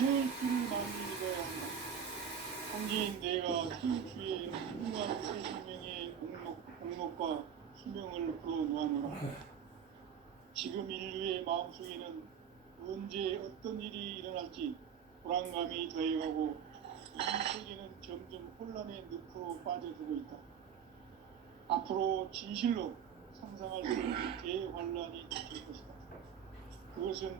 태극기를 많이 입어야 한다. 성지인 내가 태극기에 훌륭한 새 생명의 공목과 수명을 불어놓았노라. 지금 인류의 마음속에는 언제 어떤 일이 일어날지 불안감이 더해가고 이 세계는 점점 혼란의 늪으로 빠져들고 있다. 앞으로 진실로 상상할 수 없는 대환란이 닥칠 것이다. 그것은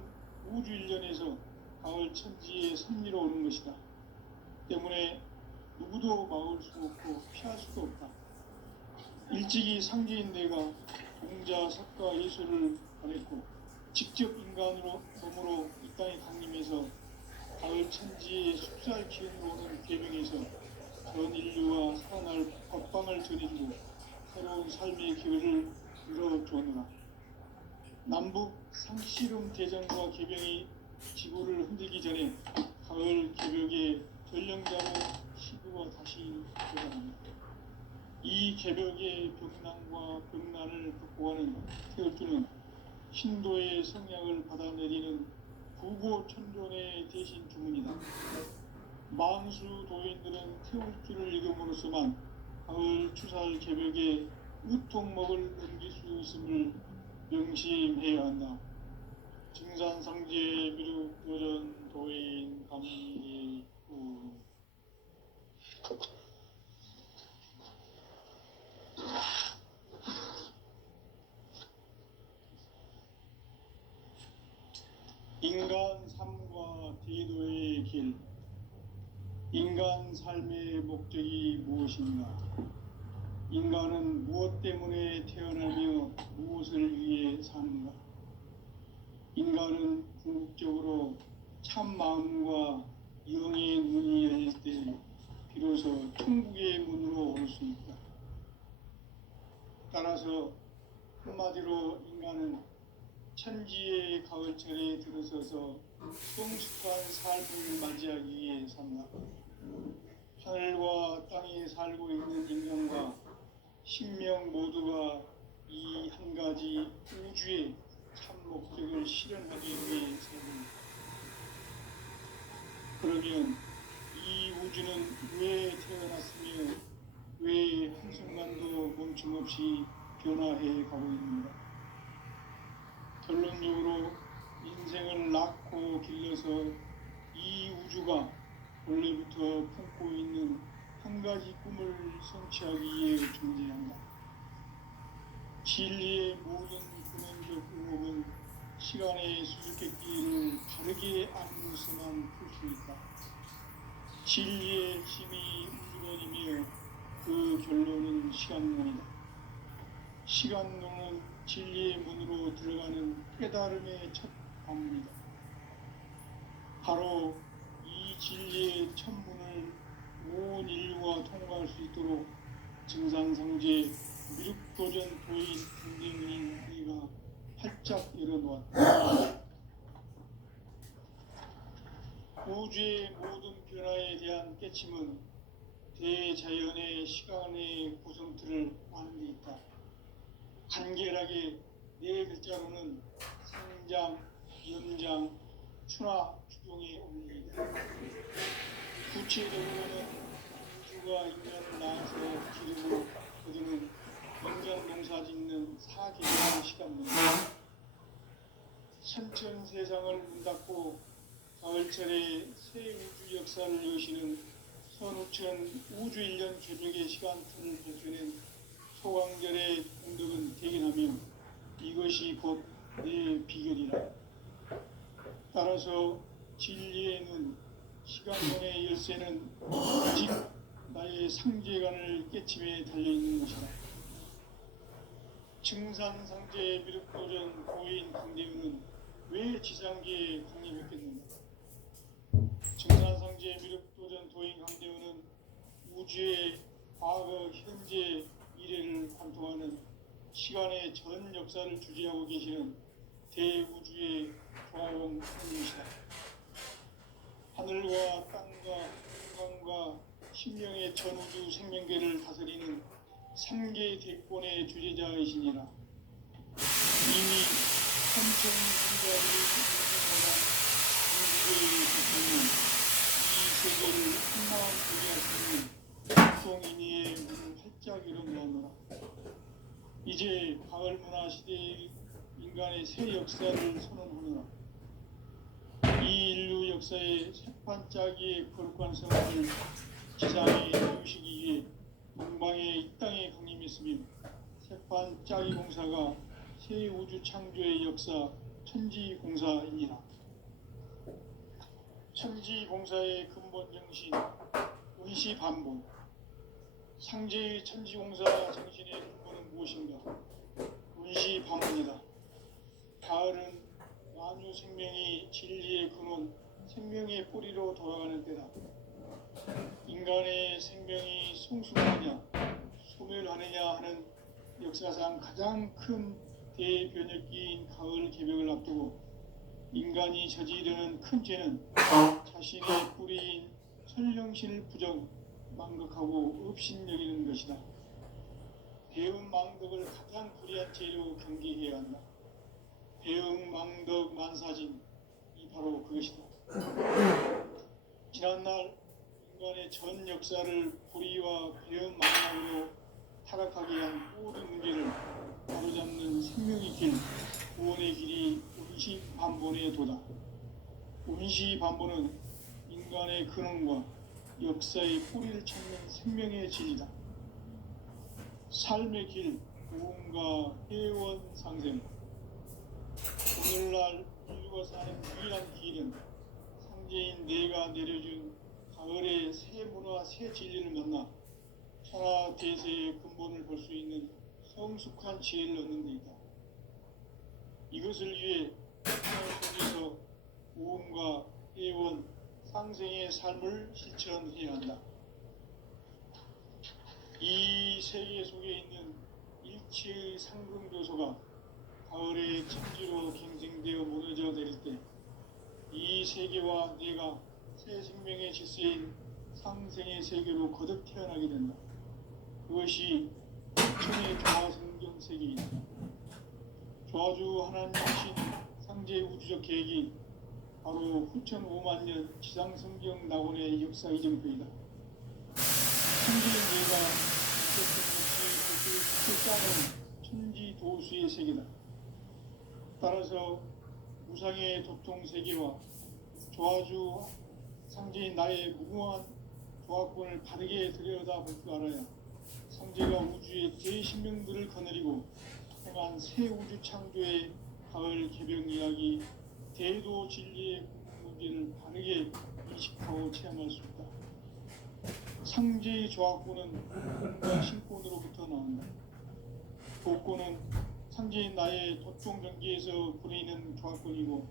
우주 일련에서 가을 천지의 섭리로 오는 것이다. 때문에 누구도 막을 수 없고 피할 수도 없다. 일찍이 상제인 내가 공자, 석가, 예수를 보냈고 직접 인간으로 몸으로 이 땅에 강림해서 가을 천지의 숲살 기운으로 오는 계명에서 전 인류와 살아날 법방을 전해주고 새로운 삶의 기회를 열어주었노라. 남북 상씨름 대전과 개병이 지구를 흔들기 전에 가을 개벽의 전령자로 시구가 다시 되어갑니다. 이 개벽의 병난과 병난을 극복하는 태극기는 신도의 성약을 받아내리는 구고천존의 대신 주문이다. 망수 도인들은 태극기를 읽음으로써만 가을 추살 개벽의 우통목을 넘길 수 있음을 명심해야 한다. 증산상제 미륵 요전 도인 감리우. 인간 삶과 대도의 길. 인간 삶의 목적이 무엇인가? 인간은 무엇 때문에 태어나며 무엇을 위해 사는가? 인간은 궁극적으로 참 마음과 영의 눈이 열릴 때 비로소 천국의 문으로 올 수 있다. 따라서 한마디로 인간은 천지의 가을철에 들어서서 성숙한 삶을 맞이하기 위해 산다. 하늘과 땅에 살고 있는 인간과 신명 모두가 이 한 가지 우주의 참 목적을 실현하기 위해 산다. 그러면 이 우주는 왜 태어났으며 왜 한순간도 멈춤없이 변화해 가고 있는가? 결론적으로 인생을 낳고 길러서 이 우주가 원래부터 품고 있는 한 가지 꿈을 성취하기 위해 존재한다. 진리의 모든 근원적 의혹은 시간의 수수께끼를 바르게 알므로서만 풀 수 있다. 진리의 힘이 우주론이며 그 결론은 시간론이다. 시간론은 진리의 문으로 들어가는 깨달음의 첫 관문이다. 바로 이 진리의 첫 문을 온 인류가 통과할 수 있도록 증산상제 미륵도전 도인 등등인 우리가 활짝 열어놓았다. 우주의 모든 변화에 대한 깨침은 대자연의 시간의 구성틀을 아는 데 있다. 간결하게 네 글자로는 생장, 연장, 추나 추종의 원리이다. 구체적으로는 우주가 인간을 낳아서 기르고 거두는 인간 농사 짓는 사계절의 시간입니다. 천천세상을 문 닫고 가을철에 새 우주 역사를 여시는 선우천 우주 1년 개벽의 시간틀을 밝혀낸 소강절의 공덕은 대견하며 이것이 곧 내 비결이라. 따라서 진리의 눈, 시간론의 열쇠는 오직 나의 상제관을 깨침에 달려있는 것이다. 증산상제 미륵도전 도인 강대우는 왜 지상계에 강림했겠는가? 증산상제 미륵도전 도인 강대우는 우주의 과거, 현재, 미래를 관통하는 시간의 전 역사를 주재하고 계시는 대우주의 조화원 성님이시다. 하늘과 땅과 인간과 신명의 전우주 생명계를 다스리는 3계 대권의 주재자이시니라. 이미 천천분자를 인정한 우주의 대통령 새 역사를 선언하노라. 이 인류 역사의 새판짜기의 거룩한 성을 지상에 이루시기 위해 동방의 이 땅에 강림했으며 새판짜기 공사가 새 우주 창조의 역사 천지공사이니라. 천지공사의 근본 정신 운시반본. 상제의 천지공사 정신의 근본은 무엇인가? 운시반본이다. 가을은 만유 생명이 진리의 근원, 생명의 뿌리로 돌아가는 때다. 인간의 생명이 성숙하느냐, 소멸하느냐 하는 역사상 가장 큰 대변혁기인 가을 개벽을 앞두고 인간이 저지르는 큰 죄는 자신의 뿌리인 선령신을 부정, 망극하고 업신여기는 것이다. 배은망덕을 가장 불의한 죄로 경계해야 한다. 배은망덕 만사진이 바로 그것이다. 지난날 인간의 전 역사를 불의와 배은망덕으로 타락하게 한 모든 문제를 바로잡는 생명의 길, 구원의 길이 운시반본의 도다. 운시반본은 인간의 근원과 역사의 뿌리를 찾는 생명의 진리다. 삶의 길, 구원과 회원 상생. 오늘날 인류가 사는 유일한 길은 상제인 내가 내려준 가을의 새 문화, 새 진리를 만나 천하 대세의 근본을 볼 수 있는 성숙한 지혜를 얻는 데 있다. 이것을 위해 하나님 속에서 구원과 회원, 상생의 삶을 실천해야 한다. 이 세계 속에 있는 일체의 상승교소가 가을의 천지로 갱생되어 무너져 내릴 때 이 세계와 내가 새 생명의 질서인 상생의 세계로 거듭 태어나게 된다. 그것이 천의 조화 성경 세계이다. 조화주 하나님이신 상제 우주적 계획이 바로 후천 5만 년 지상 성경 낙원의 역사 이정표이다. 천지인 내가 그것을 짜는 천지 도수의 세계다. 따라서 무상의 도통 세계와 조화주 상제인 나의 무궁한 조화권을 바르게 들여다볼 줄 알아야 상제가 우주의 대신명들을 거느리고 행한 새 우주 창조의 가을 개벽 이야기 대도 진리의 문제를 바르게 인식하고 체험할 수 있다. 상제의 조화권은 신권으로부터 나온다. 도권은 상제인 나의 도통 경계에서 부리는 조화권이고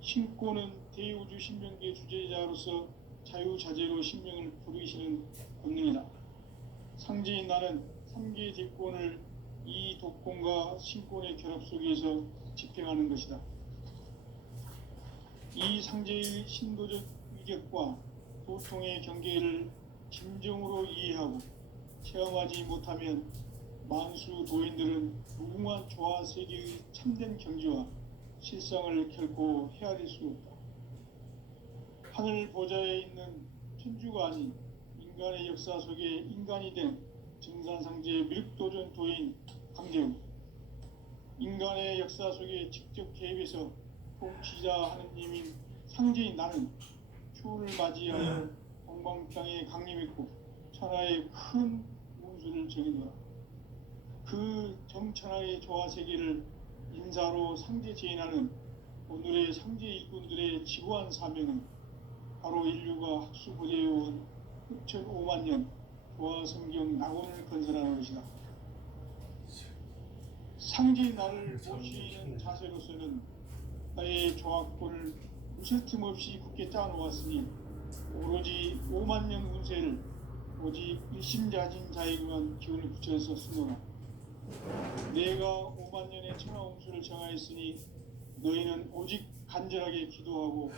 신권은 대우주 신명계 주제자로서 자유자재로 신명을 부르시는 권능이다. 상제인 나는 3개 대권을 이 도권과 신권의 결합 속에서 집행하는 것이다. 이 상제의 신도적 위격과 도통의 경계를 진정으로 이해하고 체험하지 못하면 만수 도인들은 무궁한 조화 세계의 참된 경지와 실상을 결코 헤아릴 수 없다. 하늘 보좌에 있는 천주가 아닌 인간의 역사 속에 인간이 된 증산상제의 밀도전 도인 강재우, 인간의 역사 속에 직접 개입해서 통치자 하느님인 상제인 나는 추운을 맞이하여 동방땅에 강림했고 천하의 큰 운수를 정해놓아 그 정천하의 조화세계를 인사로 상제 제인하는 오늘의 상제 일꾼들의 지고한 사명은 바로 인류가 학수고대해온 후천 5만 년 조화성경 낙원을 건설하는 것이다. 상제의 나를 모시는 자세로서는 나의 조화권을 무실 틈 없이 굳게 짜놓았으니 오로지 5만 년 운세를 오직 일심자진 자에게만 기운을 붙여서 쓰노라. 내가 5만 년의 천하 운수를 정하였으니 너희는 오직 간절하게 기도하고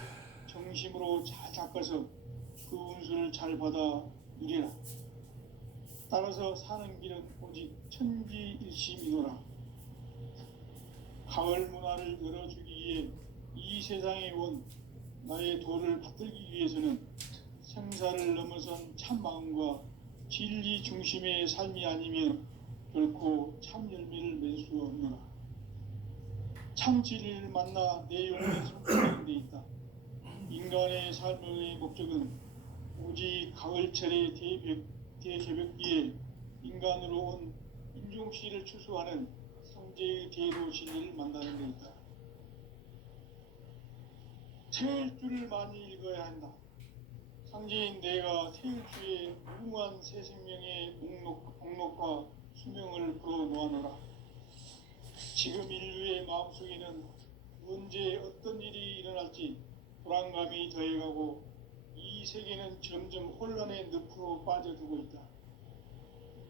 정심으로 잘 닦아서 그 운수를 잘 받아 누리라. 따라서 사는 길은 오직 천지일심이노라. 가을 문화를 열어주기 위해 이 세상에 온 나의 도를 받들기 위해서는 생사를 넘어선 참 마음과 진리 중심의 삶이 아니면 결코 참 열매를 맺을 수 없노라. 참 진리를 만나 내 영혼이 성취되는 데 있다. 인간의 삶의 목적은 오직 가을철의 대개벽기에 인간으로 온 인종씨를 추수하는 성제의 대로 진리를 만나는 데 있다. 태일주를 많이 읽어야 한다. 상제인 내가 태일주의 무궁한 새 생명의 목록과 수명을 풀어 놓아노라. 지금 인류의 마음속에는 언제 어떤 일이 일어날지 불안감이 더해가고 이 세계는 점점 혼란의 늪으로 빠져들고 있다.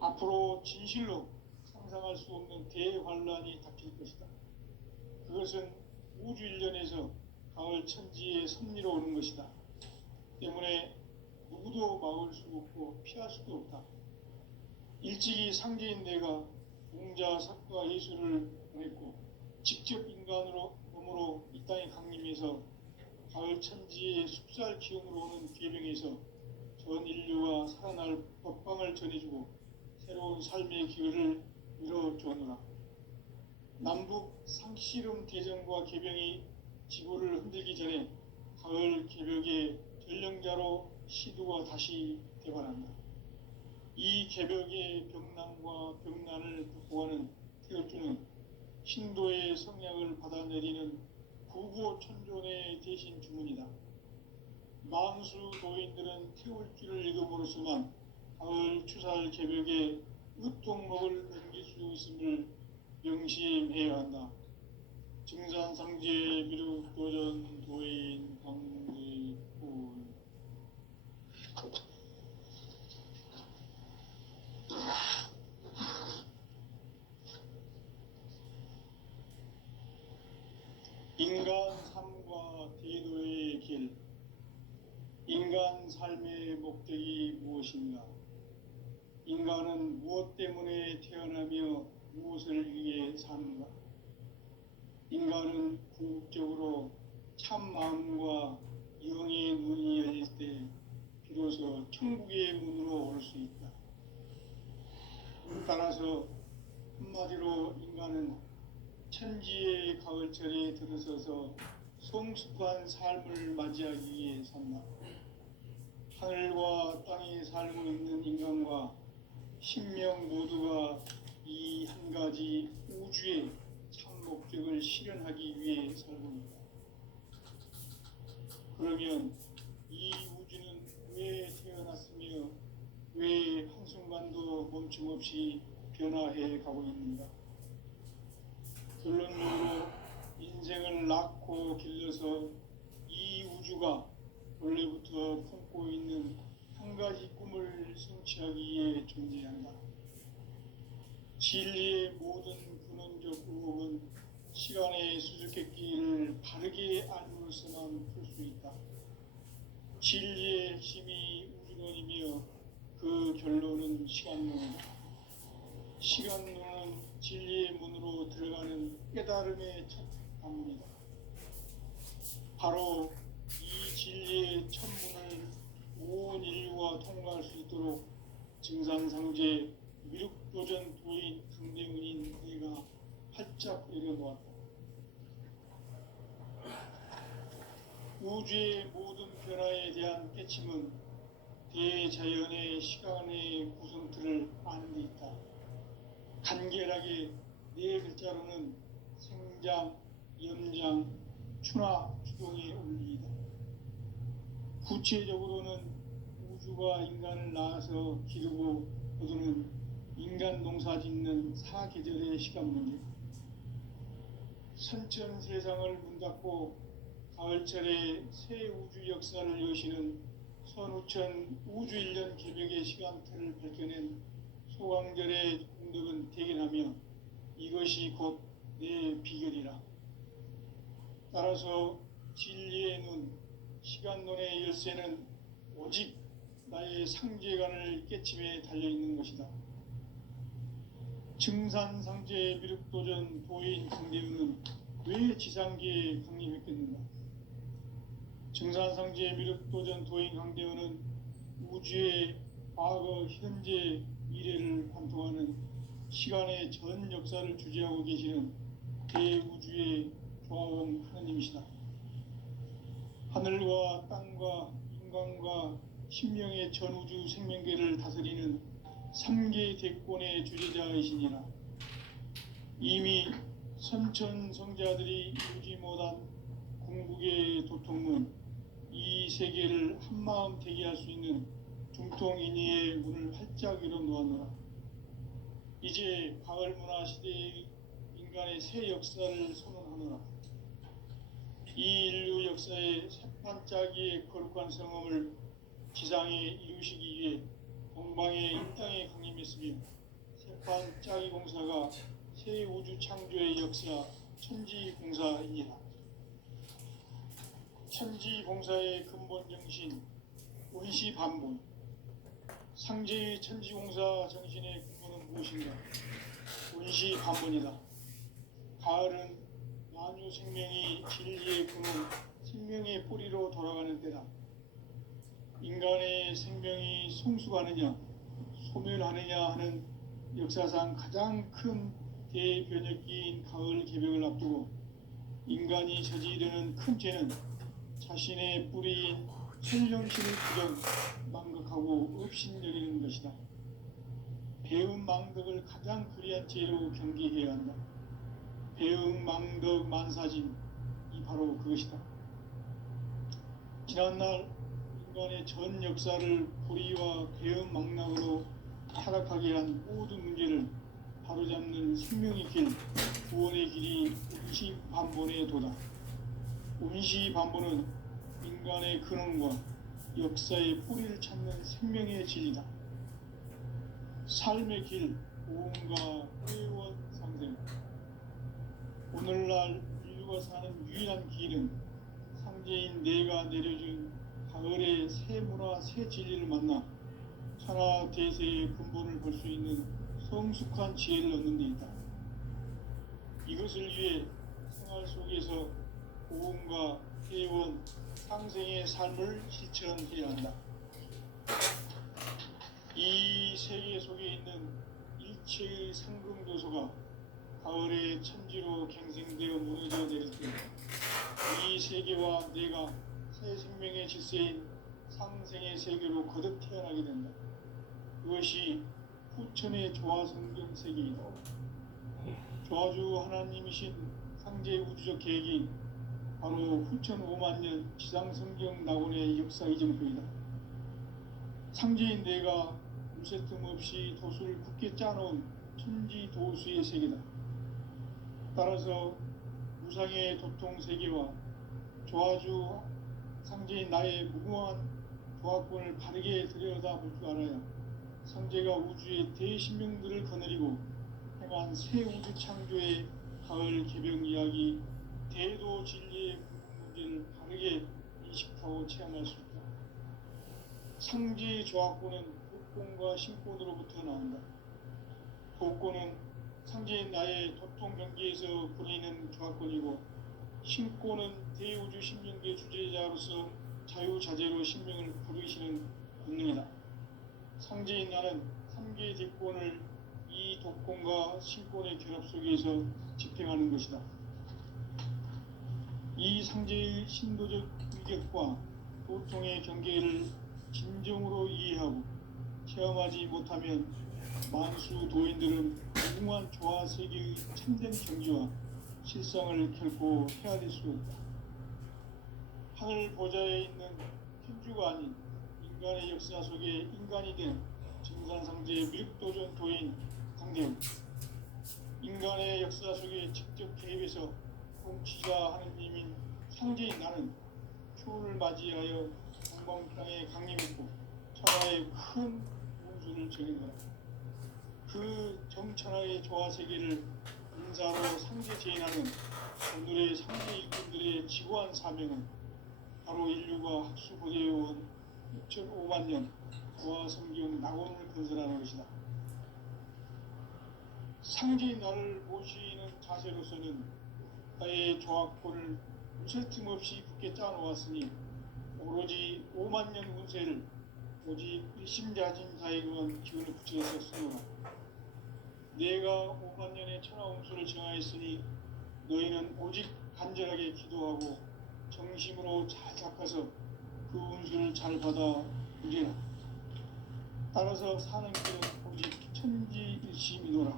앞으로 진실로 상상할 수 없는 대환란이 닥칠 것이다. 그것은 우주 일련에서 가을 천지의 섭리로 오는 것이다. 때문에 누구도 막을 수 없고 피할 수도 없다. 일찍이 상제인 내가 공자, 석가, 예수를 보냈고 직접 인간으로 몸으로 이 땅에 강림해서 가을 천지의 숲살 기운으로 오는 계명에서 전 인류가 살아날 법방을 전해주고 새로운 삶의 기회를 열어주었노라. 남북 상씨름 대전과 개병이 지구를 흔들기 전에 가을 개벽의 전령자로 시두가 다시 되관한다. 이 개벽의 병난과 병난을 극복하는 태울주는 신도의 성약을 받아내리는 구고천존의 대신 주문이다. 만수 도인들은 태울주를 읽음으로써만 가을 추살 개벽의 으통목을 넘길 수 있음을 명심해야 한다. 증산상제 미륵도전 도인 광대군. 인간 삶과 대도의 길. 인간 삶의 목적이 무엇인가? 인간은 무엇 때문에 태어나며 무엇을 위해 사는가? 인간은 궁극적으로 참 마음과 영의 눈이 열릴 때 비로소 천국의 문으로 올 수 있다. 따라서 한마디로 인간은 천지의 가을철에 들어서서 성숙한 삶을 맞이하기 위해 산다. 하늘과 땅에 살고 있는 인간과 신명 모두가 이 한 가지 우주의 참 목적을 실현하기 위해 살고 있다. 그러면 이 우주는 왜 태어났으며 왜 한순간도 멈춤없이 변화해 가고 있는가? 결론적으로 인생을 낳고 길러서 이 우주가 원래부터 품고 있는 한 가지 꿈을 성취하기 위해 존재한다. 진리의 모든 근원적 의혹은 시간의 수수께끼를 바르게 알므로서만 풀 수 있다. 진리의 핵심이 우주론이며 그 결론은 시간론이다. 시간론은 진리의 문으로 들어가는 깨달음의 첫 방문이다. 바로 이 진리의 천문을 온 인류가 통과할 수 있도록 증산상제 미륵도전 도인 강대문인 내가 활짝 내려놓았다. 우주의 모든 변화에 대한 깨침은 대자연의 시간의 구성틀을 아는 데 있다. 간결하게 네 글자로는 생장, 염장, 추나 추동의 원리이다. 구체적으로는 우주가 인간을 낳아서 기르고 거두는 인간 농사 짓는 사계절의 시간 문제. 선천 세상을 문 닫고 가을철에 새 우주 역사를 여시는 선우천 우주 1년 개벽의 시간틀을 밝혀낸 소강절의 공덕은 대견하며 이것이 곧 내 비결이라. 따라서 진리의 눈, 시간론의 열쇠는 오직 나의 상제관을 깨침에 달려있는 것이다. 증산상제 미륵도전 도인 강대우는 왜 지상계에 강림했겠는가? 증산상제 미륵도전 도인 강대우는 우주의 과거, 현재, 미래를 관통하는 시간의 전 역사를 주재하고 계시는 대우주의 조화원 하느님이시다. 하늘과 땅과 인간과 신명의 전우주 생명계를 다스리는 3개 대권의 주제자이시니라. 이미 선천성자들이 이루지 못한 궁극의 도통은 이 세계를 한마음 되게 할 수 있는 중통인의의 문을 활짝 열어놓았노라. 이제 가을 문화 시대의 인간의 새 역사를 선언하노라. 이 인류 역사의 새판짜기의 거룩한 성험을 지상에 이루시기 위해 동방의 이 땅에 강림했으며 새판짜기 공사가 새 우주 창조의 역사 천지공사이니라. 천지공사의 근본 정신 원시반본. 상제의 천지공사 정신의 근본은 무엇인가? 원시반본이다. 가을은 만유 생명이 진리의 근원, 생명의 뿌리로 돌아가는 때다. 인간의 생명이 성숙하느냐, 소멸하느냐 하는 역사상 가장 큰 대변혁기인 가을 개벽을 앞두고 인간이 저지르는 큰 죄는 자신의 뿌리인 천령신을 부정, 망각하고 업신여기는 것이다. 배음 망덕을 가장 불의한 죄로 경계해야 한다. 배음 망덕 만사진이 바로 그것이다. 지난날 인간의 전 역사를 불의와 배음 망락으로 타락하게 한 모든 문제를 바로잡는 생명의 길, 구원의 길이 운시반본의 도다. 운시반본은 인간의 근원과 역사의 뿌리를 찾는 생명의 진리다. 삶의 길, 오음과 회원 상생. 오늘날 인류가 사는 유일한 길은 상제인 내가 내려준 가을의 새 문화, 새 진리를 만나 천하 대세의 근본을 볼 수 있는 성숙한 지혜를 얻는 데 있다. 이것을 위해 생활 속에서 오음과 회원, 상생의 삶을 실천해야 한다. 이 세계 속에 있는 일체의 상금도서가 가을의 천지로 갱생되어 무너져 내릴 때 이 세계와 내가 새 생명의 질서인 상생의 세계로 거듭 태어나게 된다. 그것이 후천의 조화성경 세계이다. 조화주 하나님이신 상제 우주적 계획이 바로 후천 5만 년 지상성경 낙원의 역사 이정표이다. 상제인 내가 무쇠 틈 없이 도수를 굳게 짜놓은 천지 도수의 세계다. 따라서 무상의 도통 세계와 조화주 상제인 나의 무궁한 조화권을 바르게 들여다볼 줄 알아야 상제가 우주의 대신명들을 거느리고 행한 새 우주 창조의 가을 개벽 이야기 대도 진리의 문제를 바르게 인식하고 체험할 수 있다. 상제의 조화권은 복권과 신권으로부터 나온다. 복권은 상제인 나의 도통 경계에서 보이는 조화권이고 신권은 대우주 신명계 주제자로서 자유자재로 신명을 부르시는 본능이다. 상제인 나는 3개 대권을 이 독권과 신권의 결합 속에서 집행하는 것이다. 이 상제의 신도적 위격과 도통의 경계를 진정으로 이해하고 체험하지 못하면 만수 도인들은 무궁한 조화 세계의 참된 경지와 실상을 결코 헤아릴 수 없다. 하늘 보좌에 있는天주가 아닌 인간의 역사 속에 인간이 된 증산상제의 밀도전 도인 강대우. 인간의 역사 속에 직접 개입해서 통치자 하느님인 상제인 나는 초를 맞이하여 동방 땅에 강림했고 천하의 큰 운수를 정했노라. 그 정천하의 조화 세계를 인사로 상제 제인하는 오늘의 상제 일꾼들의 지고한 사명은 바로 인류가 학수고대해온 6,500만 년 조화 성경 낙원을 건설하는 것이다. 상제인 나를 모시는 자세로서는 나의 조화권을 무쇠 틈 없이 굳게 짜놓았으니 오로지 5만 년 운세를 오직 일심자진사에게만 기운을 붙여서 쓰노라. 내가 5만 년의 천하 운수를 정하였으니 너희는 오직 간절하게 기도하고 정심으로 잘 닦아서 그 운수를 잘 받아 누리라. 따라서 사는 길은 오직 천지일심이노라.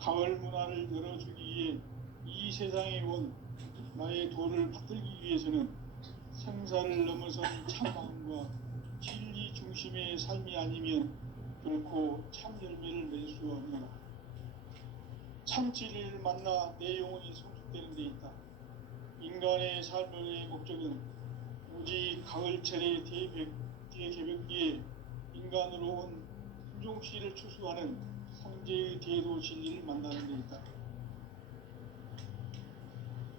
가을 문화를 열어주기 위해 이 세상에 온 나의 도를 받들기 위해서는 생사를 넘어선 참마음과 진리 중심의 삶이 아니면 결코 참 열매를 낼 수 없노라. 참 진리를 만나 내 영혼이 성숙되는 데 있다. 인간의 삶의 목적은 오직 가을철의 대개벽기에 인간으로 온 품종씨를 추수하는 상제의 대도 진리를 만나는 데 있다.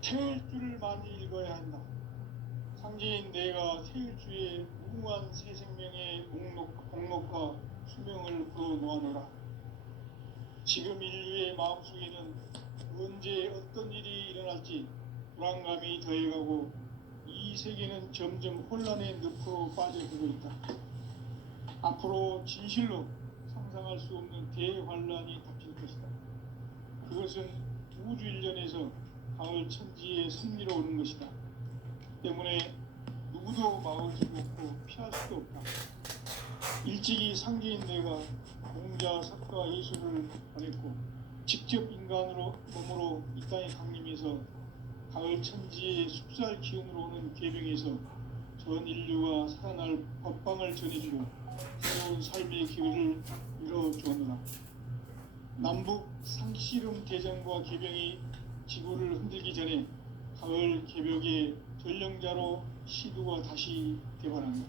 태일주를 많이 읽어야 한다. 상제인 내가 태일주의 무궁한 새 생명의 목록과 수명을 풀어놓아노라. 지금 인류의 마음속에는 언제 어떤 일이 일어날지 불안감이 더해가고 이 세계는 점점 혼란의 늪으로 빠져들고 있다. 앞으로 진실로 상상할 수 없는 대환란이 닥칠 것이다. 그것은 우주 일련에서 가을 천지에 섭리로 오는 것이다. 때문에 누구도 막을 수 없고 피할 수도 없다. 일찍이 상제인 내가 공자, 석가, 예수를 보냈고 직접 인간으로 몸으로 이 땅에 강림해서 가을 천지의 숲살 기운으로 오는 계명에서 전 인류가 살아날 법방을 전해주고 새로운 삶의 기회를 이뤄주었노라. 남북 상씨름 대전과 계병이 지구를 흔들기 전에 가을 개벽의 전령자로 시두가 다시 개발한다.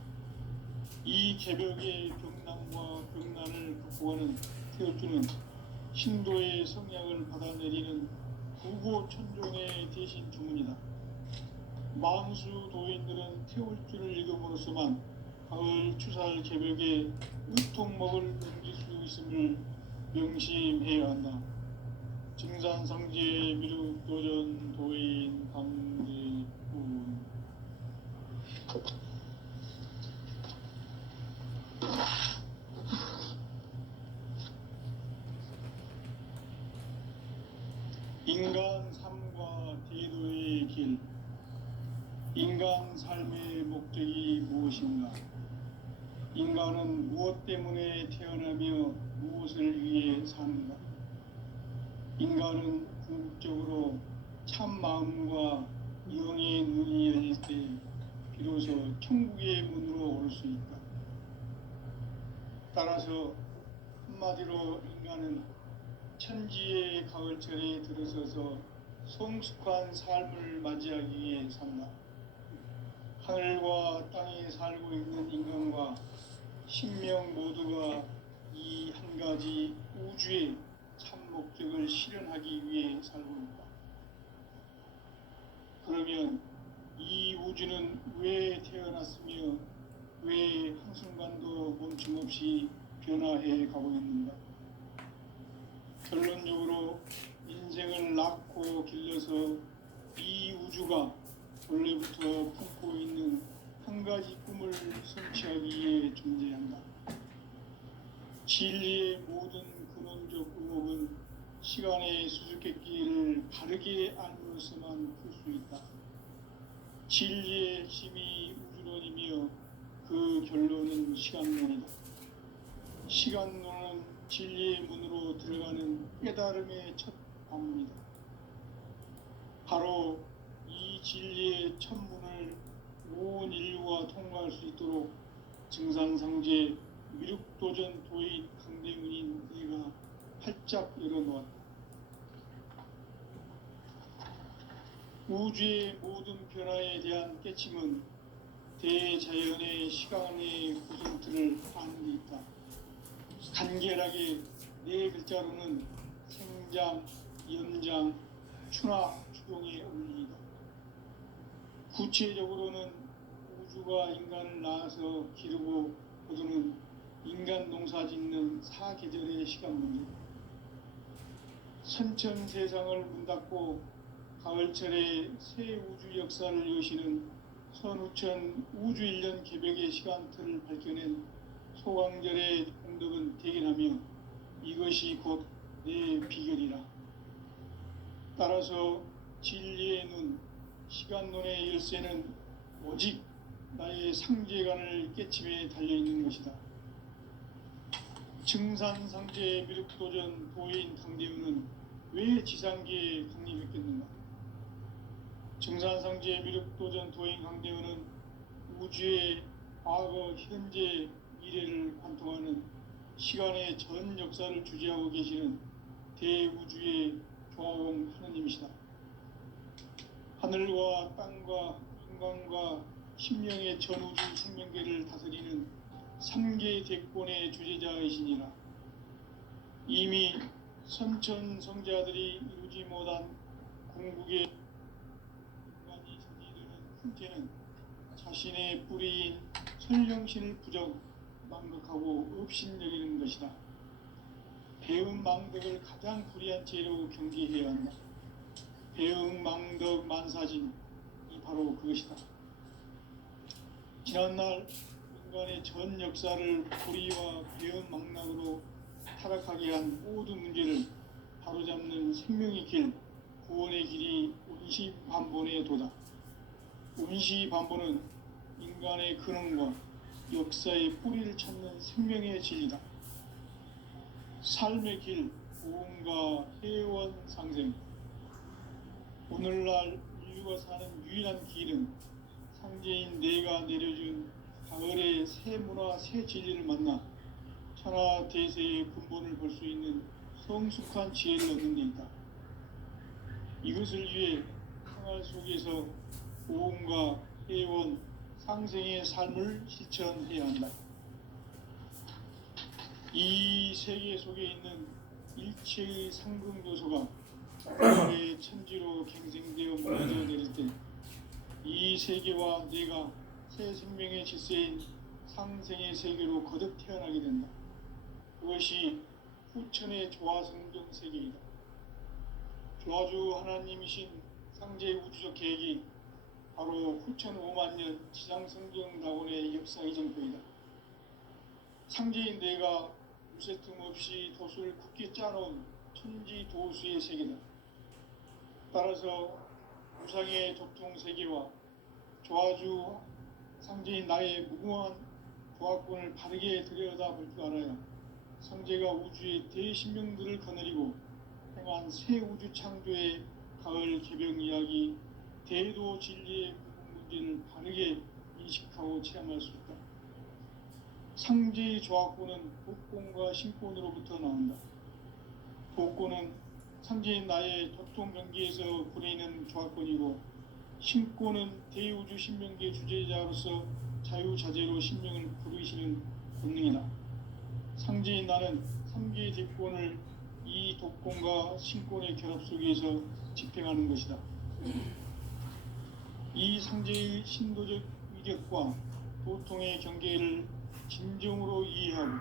이 개벽의 병남과 병난을 극복하는 태울주는 신도의 성향을 받아내리는 구고천종의 대신 주문이다. 만수 도인들은 태울주를 읽음으로써만 가을 추살 개벽에 의통목을 넘길 수 있음을 명심해야 한다. 증산상제 미륵도전 도인 강제군. 인간 삶과 대도의 길. 인간 삶의 목적이 무엇인가? 인간은 무엇 때문에 태어나며 무엇을 위해 사는가? 인간은 궁극적으로 참 마음과 영의 눈이 열릴 때 비로소 천국의 문으로 올 수 있다. 따라서 한마디로 인간은 천지의 가을철에 들어서서 성숙한 삶을 맞이하기 위해 산다. 하늘과 땅에 살고 있는 인간과 신명 모두가 이 한 가지 우주의 참 목적을 실현하기 위해 살고 있다. 그러면 이 우주는 왜 태어났으며 왜 한순간도 멈춤없이 변화해 가고 있는가? 결론적으로 인생을 낳고 길러서 이 우주가 원래부터 품고 있는 한 가지 꿈을 성취하기 위해 존재한다. 진리의 모든 근원적 의혹은 시간의 수수께끼를 바르게 알므로서만 풀 수 있다. 진리의 핵심이 우주론이며 그 결론은 시간론이다. 시간론은 진리의 문으로 들어가는 깨달음의 첫 관문이다. 바로 이 진리의 첫 문을 온 인류가 통과할 수 있도록 증산상제 미륵도전 도인 강대문인 내가 활짝 열어놓았다. 우주의 모든 변화에 대한 깨침은 대자연의 시간의 구성틀을 아는 데 있다. 간결하게 네 글자로는 생장, 연장, 추락, 추동의 원리이다. 구체적으로는 우주가 인간을 낳아서 기르고 거두는 인간 농사 짓는 사계절의 시간 문제. 선천 세상을 문 닫고 가을철에 새 우주 역사를 여시는 선우천 우주 일년 개벽의 시간틀을 밝혀낸 소강절의 공덕은 대견하며 이것이 곧 내 비결이라. 따라서 진리의 눈, 시간론의 열쇠는 오직 나의 상제관을 깨침에 달려있는 것이다. 증산상제 미륵도전 도인 강대우는 왜 지상계에 강림했겠는가? 증산상제 미륵도전 도인 강대우는 우주의 과거, 현재, 미래를 관통하는 시간의 전 역사를 주재하고 계시는 대우주의 조화원 하느님이시다. 하늘과 땅과 인간과 심령의 전우주 생명계를 다스리는 삼계 대권의 주재자이시니라. 이미 선천성자들이 이루지 못한 궁극의 인간이 저지르는 훈태는 자신의 뿌리인 설령신을 부정 망극하고 업신여기는 것이다. 배음 망덕을 가장 불의한 죄로 경계해야 한다. 배음 망덕 만사진이 바로 그것이다. 지난날 인간의 전 역사를 불의와 배음 망락으로 타락하게 한 모든 문제를 바로잡는 생명의 길, 구원의 길이 운시반본의 도다. 운시반본은 인간의 근원과 역사의 뿌리를 찾는 생명의 진리다. 삶의 길, 보험과 회원 상생. 오늘날 인류가 사는 유일한 길은 상제인 내가 내려준 가을의 새 문화, 새 진리를 만나 천하 대세의 근본을 볼 수 있는 성숙한 지혜를 얻는 데 있다. 이것을 위해 생활 속에서 보험과 회원, 상생의 삶을 실천해야 한다. 이 세계 속에 있는 일체의 상승요소가 하늘의 천지로 갱생되어 무너져 내릴 때 이 세계와 내가 새 생명의 질서인 상생의 세계로 거듭 태어나게 된다. 그것이 후천의 조화성경 세계이다. 조화주 하나님이신 상제의 우주적 계획이 바로 후천 5만년 지상성경 낙원의 역사 이정표이다. 상제인 내가 무쇠틈 없이 도수를 굳게 짜놓은 천지 도수의 세계다. 따라서 우상의 도통 세계와 조화주 상제인 나의 무궁한 조화권을 바르게 들여다볼 줄 알아야 상제가 우주의 대신명들을 거느리고 행한 새 우주 창조의 가을 개병 이야기, 대도 진리의 구분 문제를 바르게 인식하고 체험할 수 있다. 상제의 조화권은 복권과 신권으로부터 나온다. 복권은 상제인 나의 도통 경계에서 부리는 조화권이고, 신권은 대우주 신명계 주제자로서 자유자재로 신명을 부르시는 본능이다. 상제인 나는 3개의 대권을 이 독권과 신권의 결합 속에서 집행하는 것이다. 이 상제의 신도적 위력과 도통의 경계를 진정으로 이해하고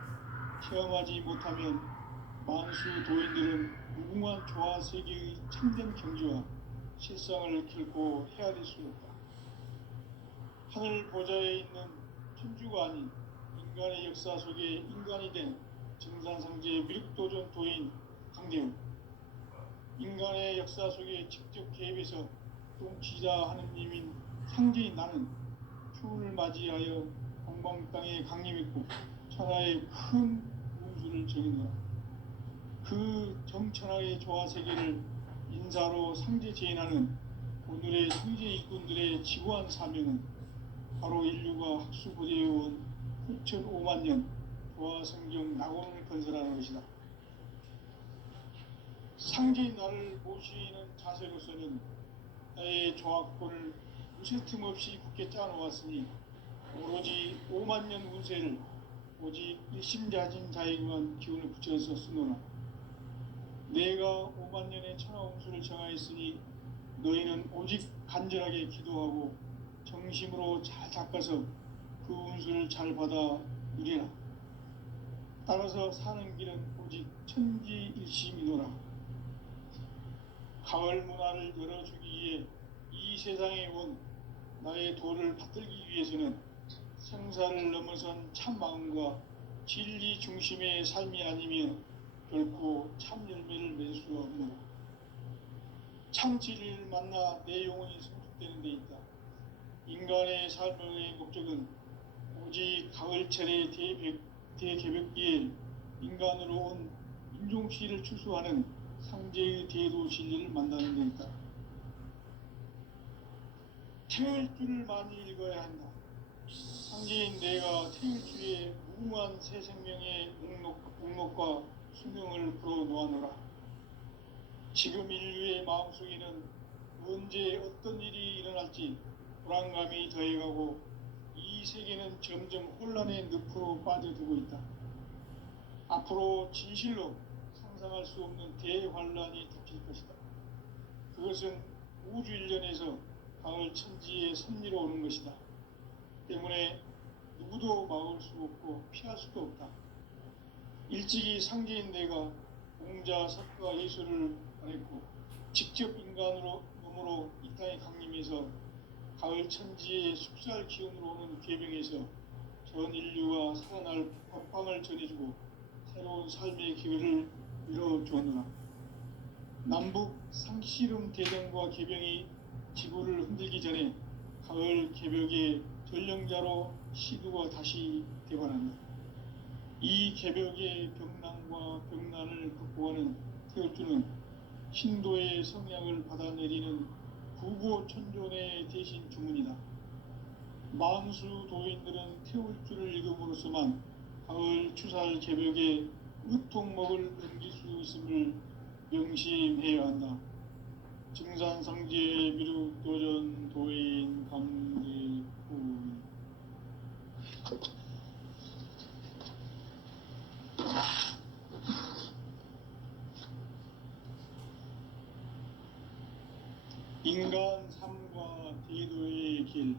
체험하지 못하면 만수 도인들은 무궁한 조화 세계의 참된 경지와 실상을 결코 헤아릴 수 없다. 하늘 보좌에 있는 천주가 아닌 인간의 역사 속에 인간이 된 증산상제의 미륵도전 도인 강대우, 인간의 역사 속에 직접 개입해서 통치자 하느님인 상제인 나는 추운을 맞이하여 동방 땅에 강림했고 천하의 큰 운수를 정했노라. 그 정천하의 조화 세계를 인사로 상제 제인하는 오늘의 상제 일꾼들의 지구한 사명은 바로 인류가 학수고대해온 후천 5만년 조화성경 낙원을 건설하는 것이다. 상제인 나를 모시는 자세로서는 나의 조화권을 무쇠틈 없이 굳게 짜놓았으니 오로지 5만년 운세를 오직 일심자진 자에게만 기운을 붙여서 쓰노라. 내가 5만년의 천하운수를 정하였으니 너희는 오직 간절하게 기도하고 정심으로 잘 닦아서 그 운수를 잘 받아 누리라. 따라서 사는 길은 오직 천지일심이노라. 가을 문화를 열어주기 위해 이 세상에 온 나의 도를 받들기 위해서는 생사를 넘어선 참마음과 진리 중심의 삶이 아니면 결코 참 열매를 맺을 수 없노라. 참 진리를 만나 내 영혼이 성숙되는 데 있다. 인간의 삶의 목적은 오직 가을철의 대개벽기에 인간으로 온 인종시를 추수하는 상제의 대도 진리를 만나는 데 있다. 태울 줄을 많이 읽어야 한다. 상제인 내가 태울 줄에 무궁한 새 생명의 목록과 수명을 풀어놓아노라. 지금 인류의 마음속에는 언제 어떤 일이 일어날지 불안감이 더해가고 이 세계는 점점 혼란의 늪으로 빠져들고 있다. 앞으로 진실로 상상할 수 없는 대환란이 닥칠 것이다. 그것은 우주 일련에서 가을 천지의 섭리로 오는 것이다. 때문에 누구도 막을 수 없고 피할 수도 없다. 일찍이 상제인 내가 공자, 석가, 예수를 보냈고 직접 인간으로 몸으로 이 땅에 강림해서 가을 천지의 숙살 기운으로 오는 괴병에서 전 인류가 살아날 법방을 전해주고 새로운 삶의 기회를 열어주었노라. 남북 상씨름 대전과 개병이 지구를 흔들기 전에 가을 개벽의 전령자로 시두가 다시 개발한다. 이 개벽의 병난과 병난을 극복하는 태울주는 신도의 성향을 받아내리는 구고천존의 대신 주문이다. 만수 도인들은 태울주를 읽음으로써만 가을 추살 개벽의 으통목을 넘길 수 있음을 명심해야 한다. 증산상제 미륵도전 도인 감대구. 인간 삶과 대도의 길.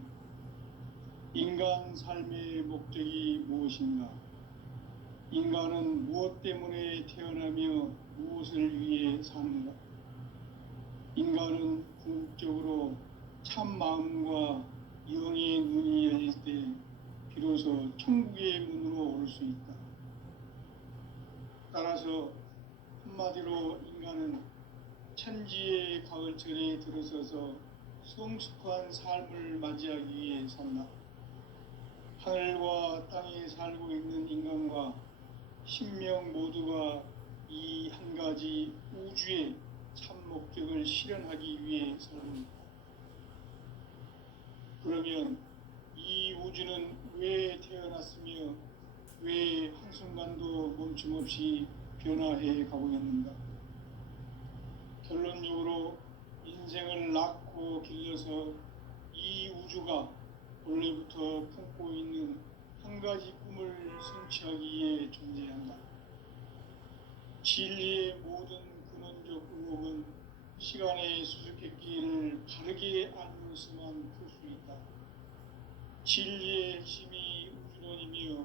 인간 삶의 목적이 무엇인가? 인간은 무엇 때문에 태어나며 무엇을 위해 사는가? 인간은 궁극적으로 참 마음과 영의 눈이 열릴 때 비로소 천국의 문으로 오를 수 있다. 따라서 한마디로 인간은 천지의 가을철에 들어서서 성숙한 삶을 맞이하기 위해 산다. 하늘과 땅에 살고 있는 인간과 신명 모두가 이 한 가지 우주의 참 목적을 실현하기 위해 살고 있다. 그러면 이 우주는 왜 태어났으며 왜 한순간도 멈춤없이 변화해 가고 있는가? 결론적으로 인생을 낳고 길러서 이 우주가 원래부터 품고 있는 한 가지 꿈을 성취하기 위해 존재한다. 진리의 모든 근원적 의혹은 시간의 수수께끼를 바르게 알므로서만 풀 수 있다. 진리의 핵심이 우주론이며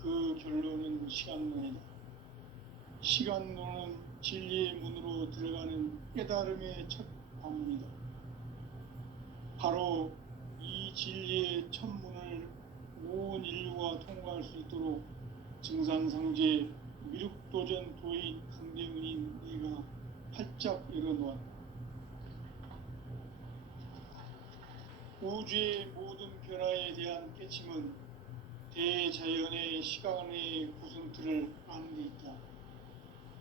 그 결론은 시간론이다. 시간론은 진리의 문으로 들어가는 깨달음의 첫 방문이다. 바로 이 진리의 첫 문을 온 인류가 통과할 수 있도록 증산상제 미륵도전 도인 강대문인 내가 활짝 열어놓았다. 우주의 모든 변화에 대한 깨침은 대자연의 시간의 구성틀을 아는 데 있다.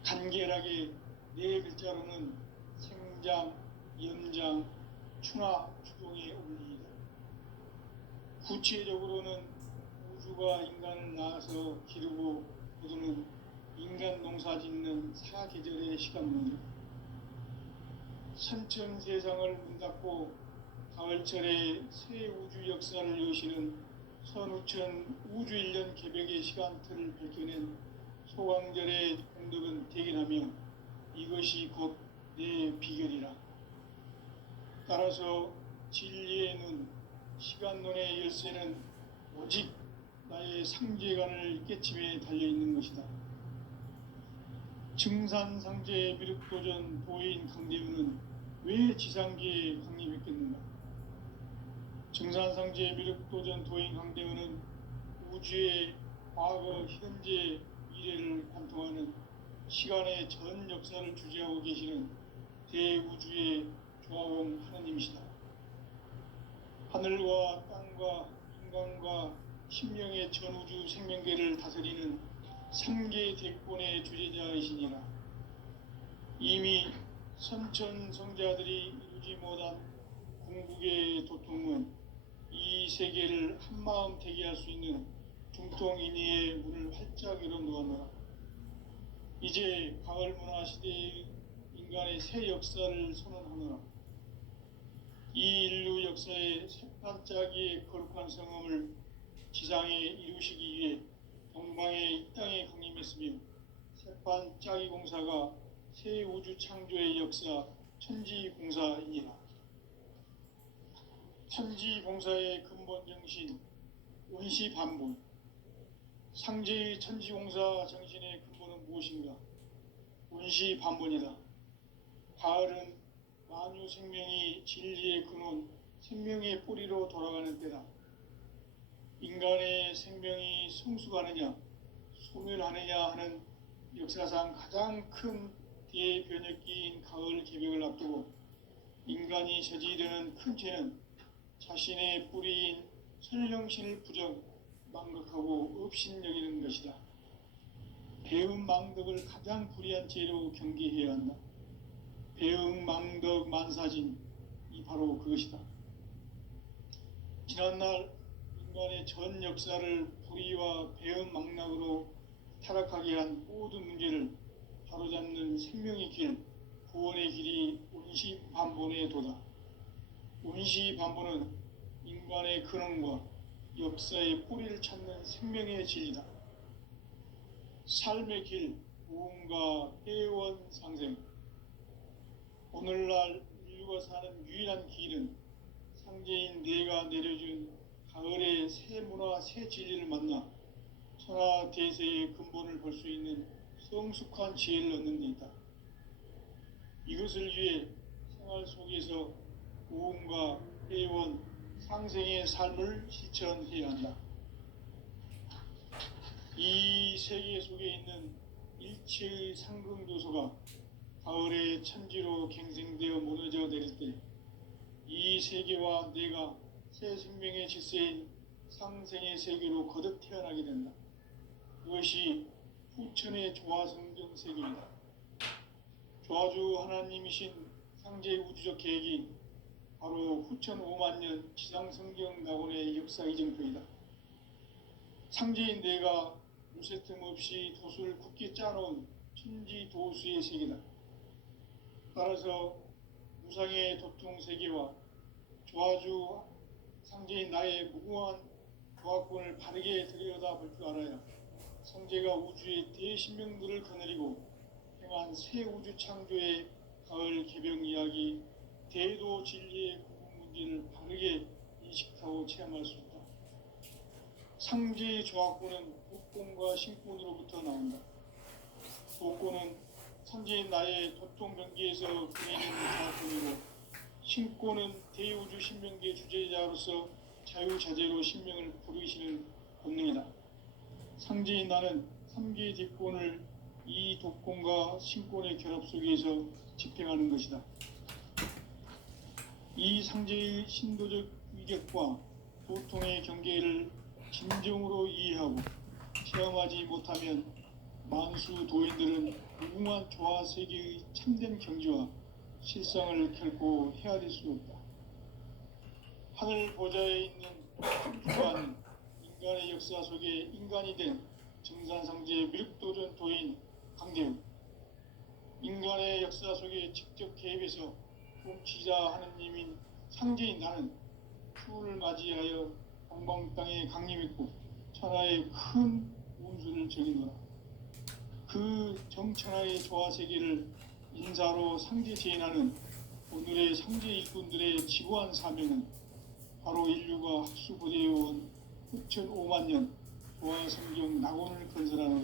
간결하게 네 글자로는 생장, 연장, 충하, 추동의 원리이다. 구체적으로는 우주가 인간을 낳아서 기르고 거두는 인간 농사 짓는 사계절의 시간론이다. 선천 세상을 문 닫고 가을철에 새 우주 역사를 여시는 선우천 우주일년 개벽의 시간틀을 밝혀낸 소강절의 공덕은 대견하며 이것이 곧 내 비결이라. 따라서 진리의 눈, 시간론의 열쇠는 오직 나의 상제관을 깨침에 달려있는 것이다. 증산상제 미륵도전 도인 강대문은 왜 지상계에 강림했겠는가? 증산상제 미륵도전 도인 강대문은 우주의 과거, 현재, 미래를 관통하는 시간의 전 역사를 주재하고 계시는 대우주의 조아공 하느님이시다. 하늘과 땅과 인간과 신명의 전우주 생명계를 다스리는 삼계 대권의 주제자이시니라. 이미 선천성자들이 이루지 못한 궁극의 도통은 이 세계를 한마음 되게 할 수 있는 중통인의의 문을 활짝 열어놓았노라. 이제 가을 문화 시대의 인간의 새 역사를 선언하노라. 이 인류 역사의 새반짝이의 거룩한 성음을 지상에 이루시기 위해 동방의 이 땅에 강림했으며 새반짝이 공사가 새 우주 창조의 역사 천지봉사이니라. 천지봉사의 근본 정신 원시반본. 상제의 천지공사 정신의 근본은 무엇인가? 원시반본이다. 가을은 만유 생명이 진리의 근원, 생명의 뿌리로 돌아가는 때다. 인간의 생명이 성숙하느냐, 소멸하느냐 하는 역사상 가장 큰 대변혁기인 가을 개벽을 앞두고 인간이 저지르는 큰 죄는 자신의 뿌리인 설령신을 부정, 망각하고 업신여기는 것이다. 배음 망덕을 가장 불의한 죄로 경계해야 한다. 배음 망덕 만사진이 바로 그것이다. 지난날 인간의 전 역사를 불의와 배음 망락으로 타락하게 한 모든 문제를 바로잡는 생명의 길, 구원의 길이 원시반본의 도다. 원시반본은 인간의 근원과 역사의 뿌리를 찾는 생명의 진리다. 삶의 길, 무언가 회원 상생. 오늘날 인류가 사는 유일한 길은 상제인 내가 내려준 가을의 새 문화, 새 진리를 만나 천하 대세의 근본을 볼 수 있는 성숙한 지혜를 얻는 데 있다. 이것을 위해 생활 속에서 무언가 회원 상생의 삶을 실천해야 한다. 이 세계 속에 있는 일체의 상금도서가 가을의 천지로 갱생되어 무너져 내릴 때 이 세계와 내가 새 생명의 질서인 상생의 세계로 거듭 태어나게 된다. 그것이 후천의 조화성경 세계이다. 조화주 하나님이신 상제 우주적 계획이 바로 후천 5만 년 지상성경 낙원의 역사 이정표이다. 상제인 내가 요새 틈 없이 도수를 굳게 짜놓은 천지 도수의 세계다. 따라서 무상의 도통 세계와 조화주 상제인 나의 무궁한 조화권을 바르게 들여다볼 줄 알아야 상제가 우주의 대신명들을 거느리고 행한 새 우주 창조의 가을 개병 이야기, 대도 진리의 구분 문제를 바르게 인식하고 체험할 수 있다. 상제의 조화권은 복권과 신권으로부터 나온다. 복권은 상제인 나의 도통 경계에서 그려지는 조화권이고, 신권은 대우주 신명계 주제자로서 자유자재로 신명을 부르시는 본능이다. 상제인 나는 3개의 뒷권을 이 독권과 신권의 결합 속에서 집행하는 것이다. 이 상제의 신도적 위격과 도통의 경계를 진정으로 이해하고 체험하지 못하면 만수 도인들은 무궁한 조화 세계의 참된 경지와 실상을 결코 헤아릴 수 없다. 하늘 보좌에 있는 천주관 인간의 역사 속에 인간이 된 정산상제의 밀도전 도인 강대우, 인간의 역사 속에 직접 개입해서 통치자 하느님인 상제인 나는 추운을 맞이하여 동방 땅에 강림했고 천하의 큰 운수를 적이노라. 그 정천하의 조화 세계를 인사로 상제 제인하는 오늘의 상제 일꾼들의 지고한 사명은 바로 인류가 학수부대해온 후천 5만 년 조화 성경 낙원을 건설하는